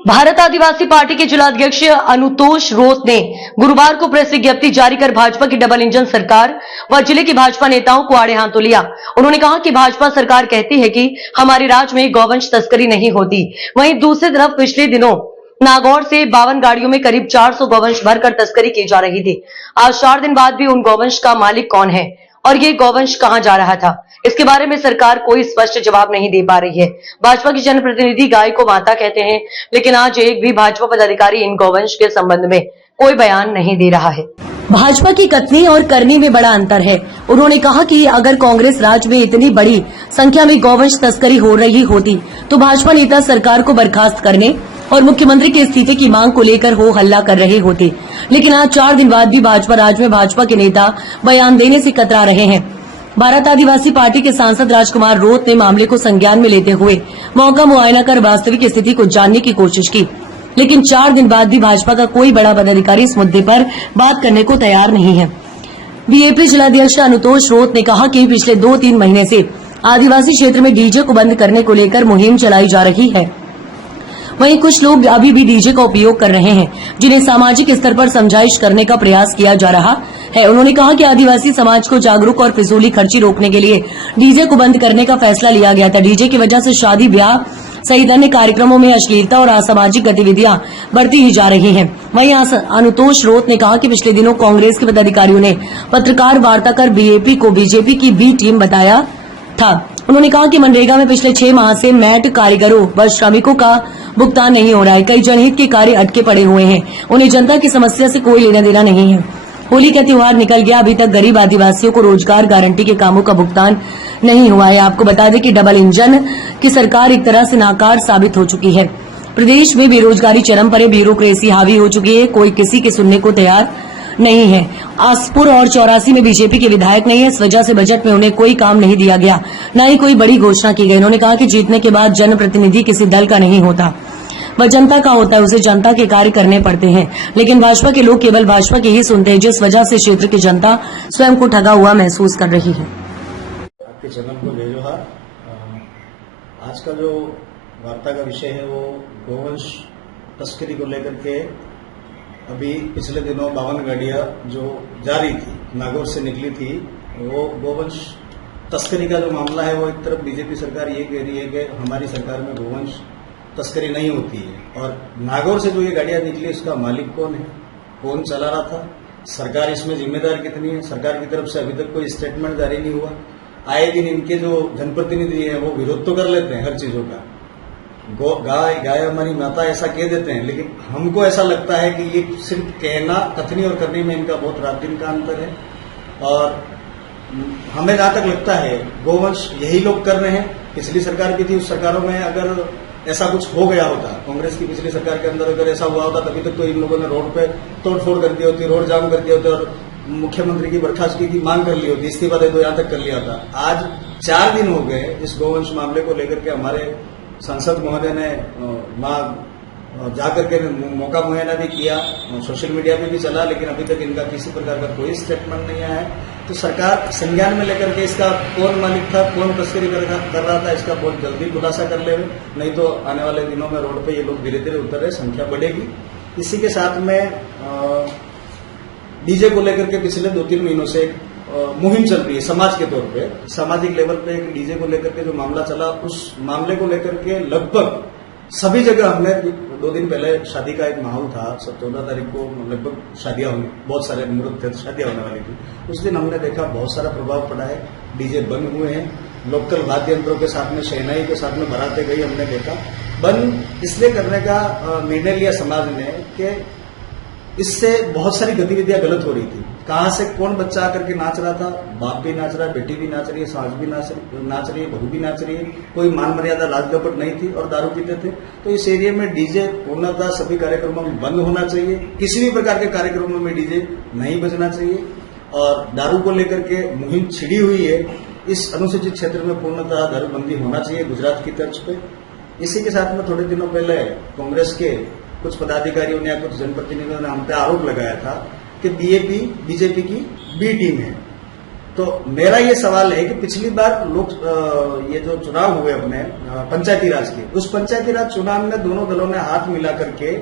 भारत आदिवासी party के जिलाध्यक्ष अनुतोष रोत ने गुरुवार को प्रेस विज्ञप्ति जारी कर भाजपा की डबल इंजन सरकार व जिले की भाजपा नेताओं को आड़े हाथों लिया। उन्होंने कहा कि भाजपा सरकार कहती है कि हमारे राज्य में गौवंश तस्करी नहीं होती, वहीं दूसरी तरफ पिछले दिनों नागौर से 52 गाड़ियों में करीब 400 गौवंश भरकर तस्करी की जा रही थी। आज 4 दिन बाद भी उन गौवंश का मालिक कौन है और ये गौवंश कहां जा रहा था, इसके बारे में सरकार कोई स्पष्ट जवाब नहीं दे पा रही है। भाजपा की जनप्रतिनिधि गाय को माता कहते हैं, लेकिन आज एक भी भाजपा पदाधिकारी इन गौवंश के संबंध में कोई बयान नहीं दे रहा है। भाजपा की कथनी और करनी में बड़ा अंतर है। उन्होंने कहा कि अगर कांग्रेस राज्य में इतनी बड़ी संख्या में गौवंश तस्करी हो रही होती तो भाजपा नेता सरकार को बर्खास्त करने और मुख्यमंत्री के इस्तीफे की मांग को लेकर हो हल्ला कर रहे होते, लेकिन आज 4 दिन बाद भी भाजपा राज्य में भाजपा के नेता बयान देने से कतरा रहे हैं। भारत आदिवासी पार्टी के सांसद राजकुमार रोत ने मामले को संज्ञान में लेते हुए मौका मुआयना कर वास्तविक स्थिति को जानने की कोशिश की, लेकिन 4 दिन बाद भी भाजपा का कोई बड़ा पदाधिकारी इस मुद्दे पर बात करने को तैयार नहीं है। बीएपी जिलाध्यक्ष अनुतोष रोत ने कहा कि पिछले 2-3 महीने से आदिवासी क्षेत्र में डीजे को बंद करने को लेकर मुहिम चलाई जा रही है। वहीं कुछ लोग अभी भी डीजे का उपयोग कर रहे हैं, जिन्हें सामाजिक स्तर पर समझाइश करने का प्रयास किया जा रहा है। उन्होंने कहा कि आदिवासी समाज को जागरूक और फिजूली खर्ची रोकने के लिए डीजे को बंद करने का फैसला लिया गया था। डीजे की वजह से शादी ब्याह सहित अन्य कार्यक्रमों में अश्लीलता और असामाजिक गतिविधियां बढ़ती ही जा रही हैं। वहीं अनुतोष रोत ने कहा कि पिछले दिनों कांग्रेस के पदाधिकारियों ने पत्रकार वार्ता कर बीएपी को बीजेपी की बी टीम बताया था। उन्होंने कहा कि मनरेगा में पिछले 6 माह से मैट कारीगरों व श्रमिकों का भुगतान नहीं हो रहा है। कई जनहित के कार्य अटके पड़े हुए हैं। उन्हें जनता की समस्या से कोई लेना देना नहीं है। होली का त्योहार निकल गया, अभी तक गरीब आदिवासियों को रोजगार गारंटी के कामों का भुगतान नहीं हुआ है। आपको बता दें कि डबल इंजन की सरकार एक तरह से नाकार साबित हो चुकी है। प्रदेश में बेरोजगारी चरम पर है, ब्यूरोक्रेसी हावी हो चुकी है, कोई किसी के सुनने को तैयार नहीं है। आसपुर और 84 में बीजेपी के विधायक नहीं है, इस वजह से बजट में उन्हें कोई काम नहीं दिया गया, न ही कोई बड़ी घोषणा की गई। उन्होंने कहा कि जीतने के बाद जनप्रतिनिधि किसी दल का नहीं होता, वह जनता का होता है, उसे जनता के कार्य करने पड़ते हैं। लेकिन भाजपा के लोग केवल भाजपा के ही सुनते हैं, जिस वजह से क्षेत्र की जनता स्वयं को ठगा हुआ महसूस कर रही है। आपके चैनल को भेजो। आज का जो वार्ता का विषय है वो गौवंश तस्करी को लेकर के अभी पिछले दिनों 52 गाड़ियां जो जा रही थी, नागौर से निकली थी, वो गौवंश तस्करी का जो मामला है वो एक तरफ बीजेपी सरकार ये कह रही है कि हमारी सरकार में गौवंश तस्करी नहीं होती है, और नागौर से जो ये गाड़ियां निकली उसका मालिक कौन है, कौन चला रहा था, सरकार इसमें जिम्मेदार कितनी है। सरकार की तरफ से अभी तक कोई स्टेटमेंट जारी नहीं हुआ। आए दिन इनके जो जनप्रतिनिधि हैं वो विरोध तो कर लेते हैं हर चीजों का, गाय हमारी माता ऐसा कह देते हैं, लेकिन हमको ऐसा लगता है कि ये सिर्फ कहना, कथनी और करने में इनका बहुत रात दिन का अंतर है। और हमें जहां तक लगता है गौवंश यही लोग कर रहे हैं। पिछली सरकार भी थी, उस सरकारों में अगर ऐसा कुछ हो गया होता, कांग्रेस की पिछली सरकार के अंदर अगर ऐसा हुआ होता, तभी तक तो इन लोगों ने रोड पे तोड़फोड़ कर दी होती, रोड जाम कर दिया होता और मुख्यमंत्री की बर्खास्तगी की मांग कर ली होती, इस्तीफा दे दो, यहां तक कर लिया था। आज 4 दिन हो गए इस गौवंश मामले को लेकर के हमारे सांसद महोदय ने जाकर के मौका मुहैया भी किया, सोशल मीडिया पे भी चला, लेकिन अभी तक इनका किसी प्रकार का कोई स्टेटमेंट नहीं आया है। तो सरकार संज्ञान में लेकर के इसका कौन मालिक था, कौन तस्करी कर रहा था, इसका बहुत जल्दी खुलासा कर ले, नहीं तो आने वाले दिनों में रोड पे ये लोग धीरे धीरे उतर रहे, संख्या बढ़ेगी। इसी के साथ में डीजे को लेकर के पिछले 2-3 महीनों से मुहिम चल रही है समाज के तौर पे, सामाजिक लेवल पे एक डीजे को लेकर के जो मामला चला, उस मामले को लेकर के लगभग सभी जगह हमने 2 दिन पहले शादी का एक माहौल था, 14 तारीख को लगभग शादियां होंगी, बहुत सारे मुहूर्त थे, शादियां होने वाली थी। उस दिन हमने देखा बहुत सारा प्रभाव पड़ा है, डीजे बंद हुए हैं, लोकल वाद्य यंत्रों के साथ में, शहनाई के साथ में बारातें गई, हमने देखा। बंद इसलिए करने का निर्णय लिया समाज ने कि इससे बहुत सारी गतिविधियां गलत हो रही थी। कहां से कौन बच्चा आकर के नाच रहा था, बाप भी नाच रहा है, बेटी भी नाच रही है, सास भी नाच रही है, बहू भी नाच रही है, कोई मान मर्यादा लाज लपट नहीं थी और दारू पीते थे। तो इस एरिया में डीजे पूर्णतः सभी कार्यक्रमों में बंद होना चाहिए, किसी भी प्रकार के कार्यक्रमों में डीजे नहीं बजना चाहिए। और दारू को लेकर के मुहिम छिड़ी हुई है, इस अनुसूचित क्षेत्र में पूर्णतः दारूबंदी होना चाहिए गुजरात की तर्ज पे। इसी के साथ में थोड़े दिनों पहले कांग्रेस के कुछ पदाधिकारियों ने या कुछ जनप्रतिनिधियों ने हम पे आरोप लगाया था कि बीएपी बीजेपी की बी टीम है। तो मेरा ये सवाल है कि पिछली बार ये जो चुनाव हुए अपने पंचायती राज के, उस पंचायती राज चुनाव में दोनों दलों ने हाथ मिला करके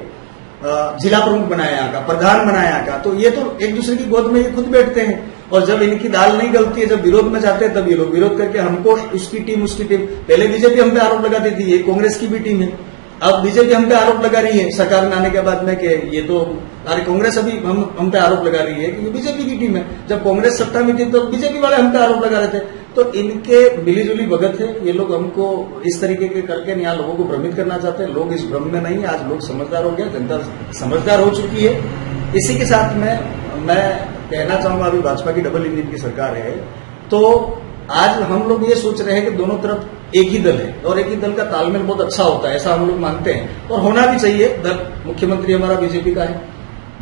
जिला प्रमुख बनाया यहाँ का, प्रधान बनाया यहाँ का। तो ये तो एक दूसरे की गोद में ये खुद बैठते हैं, और जब इनकी दाल नहीं गलती है, जब विरोध में जाते हैं, तब ये लोग विरोध करके हमको उसकी टीम उसकी टीम, पहले बीजेपी हम पे आरोप लगाती थी, ये कांग्रेस की भी टीम है, अब बीजेपी हम पे आरोप लगा रही है सरकार में आने के बाद में कि ये तो, अरे कांग्रेस अभी हम पे आरोप लगा रही है कि ये बीजेपी की टीम है। जब कांग्रेस सत्ता में थी तो बीजेपी वाले हम पे आरोप लगा रहे थे। तो इनके मिलीजुली भगत है, ये लोग हमको इस तरीके के करके यहाँ लोगों को भ्रमित करना चाहते हैं। लोग इस भ्रम में नहीं है, आज लोग समझदार हो गए, जनता समझदार हो चुकी है। इसी के साथ में मैं कहना चाहूंगा, अभी भाजपा की डबल इंजन की सरकार है, तो आज हम लोग ये सोच रहे हैं कि दोनों तरफ एक ही दल है, और एक ही दल का तालमेल बहुत अच्छा होता है, ऐसा हम लोग मानते हैं, और होना भी चाहिए। दल मुख्यमंत्री हमारा बीजेपी का है,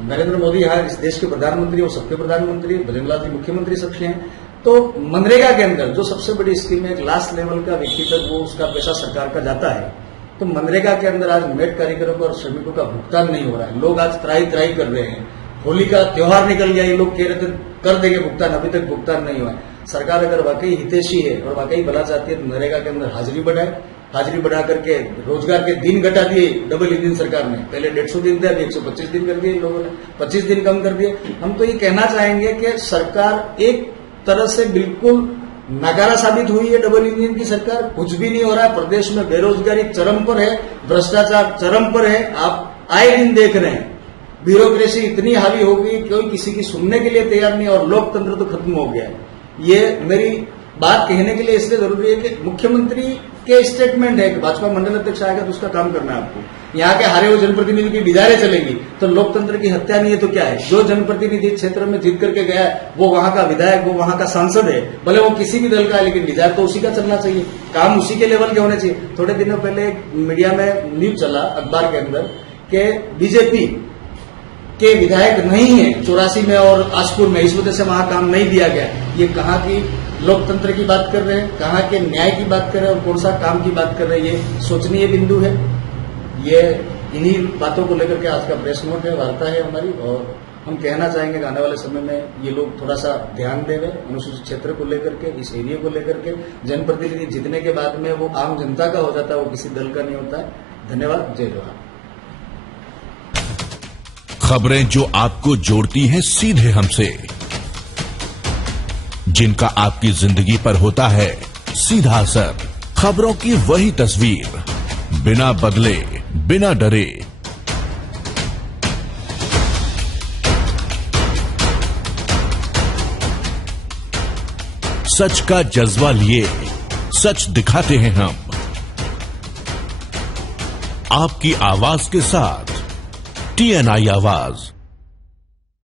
नरेंद्र मोदी यहाँ इस देश के प्रधानमंत्री और सबके प्रधानमंत्री, भजनलाल जी मुख्यमंत्री सबके हैं। तो मनरेगा के अंदर जो सबसे बड़ी स्कीम है, लास्ट लेवल का व्यक्ति तक वो उसका पैसा सरकार का जाता है, तो मनरेगा के अंदर आज मेड कारीगरों को और श्रमिकों का भुगतान नहीं हो रहा है। लोग आज त्राही त्राही कर रहे हैं, होली का त्योहार निकल गया, ये लोग कह रहे थे कर देंगे भुगतान, अभी तक भुगतान नहीं हुआ है। सरकार अगर वाकई हितैषी है और वाकई भला चाहती है तो मनरेगा के अंदर हाजिरी बढ़ाए, हाजिरी बढ़ा करके रोजगार के दिन घटा दिए डबल इंजन सरकार ने। पहले 150 दिन थे, अभी 125 दिन कर दिए लोगों ने, 25 दिन कम कर दिए। हम तो ये कहना चाहेंगे कि सरकार एक तरह से बिल्कुल नकारा साबित हुई है। डबल इंजन की सरकार, कुछ भी नहीं हो रहा है प्रदेश में, बेरोजगारी चरम पर है, भ्रष्टाचार चरम पर है, आप आए दिन देख रहे हैं। ब्यूरोक्रेसी इतनी हावी हो गई, कोई किसी की सुनने के लिए तैयार नहीं, और लोकतंत्र तो खत्म हो गया है। ये मेरी बात कहने के लिए इसलिए जरूरी है कि मुख्यमंत्री के स्टेटमेंट है कि भाजपा मंडल अध्यक्ष आएगा तो उसका काम करना है आपको। यहाँ के हारे हुए जनप्रतिनिधि की डिजायरें चलेंगी तो लोकतंत्र की हत्या नहीं है तो क्या है। जो जनप्रतिनिधि क्षेत्र में जीत करके गया है वो वहां का विधायक, वो वहां का सांसद है, भले वो किसी भी दल का है, लेकिन डिजायर तो उसी का चलना चाहिए, काम उसी के लेवल के होने चाहिए। थोड़े दिनों पहले मीडिया में न्यूज चला अखबार के अंदर कि बीजेपी के विधायक नहीं है 84 में और आजपुर में, इस वजह से वहां काम नहीं दिया गया। ये कहाँ की लोकतंत्र की बात कर रहे हैं, कहाँ के न्याय की बात कर रहे हैं और कौन सा काम की बात कर रहे हैं, ये सोचनीय बिंदु है। ये इन्हीं बातों को लेकर के आज का प्रेस नोट है, वार्ता है हमारी, और हम कहना चाहेंगे कि आने वाले समय में ये लोग थोड़ा सा ध्यान देवे अनुसूचित क्षेत्र को लेकर के, इस एरिया को लेकर के। जनप्रतिनिधि जीतने के बाद में वो आम जनता का हो जाता है, वो किसी दल का नहीं होता है। धन्यवाद, जय जवाहर। खबरें जो आपको जोड़ती हैं सीधे हमसे, जिनका आपकी जिंदगी पर होता है सीधा असर, खबरों की वही तस्वीर, बिना बदले बिना डरे। सच का जज्बा लिए सच दिखाते हैं हम, आपकी आवाज के साथ TNI आवाज।